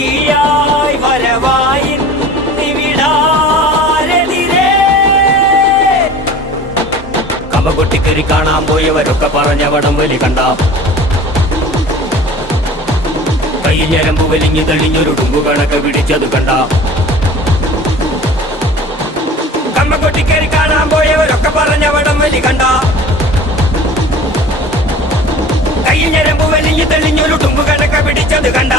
തീയായി വരവായി കമ്പകൊട്ടിക്കരി കാണാൻ പോയവരൊക്കെ പറഞ്ഞ വടം വലി കണ്ട കയ്യിൽ ഞരമ്പ് വലിഞ്ഞു തെളിഞ്ഞൊരു ഡുമ്പു കണക്ക് പിടിച്ചത് കണ്ട കമ്പകൊട്ടിക്കരി കാണാൻ പോയവരൊക്കെ പറഞ്ഞ വടം വലി കണ്ട കയ്യിൽ ഞരമ്പ് വലിഞ്ഞു തെളിഞ്ഞൊരു ഡുമ്പു കണക്ക് പിടിച്ചത് കണ്ട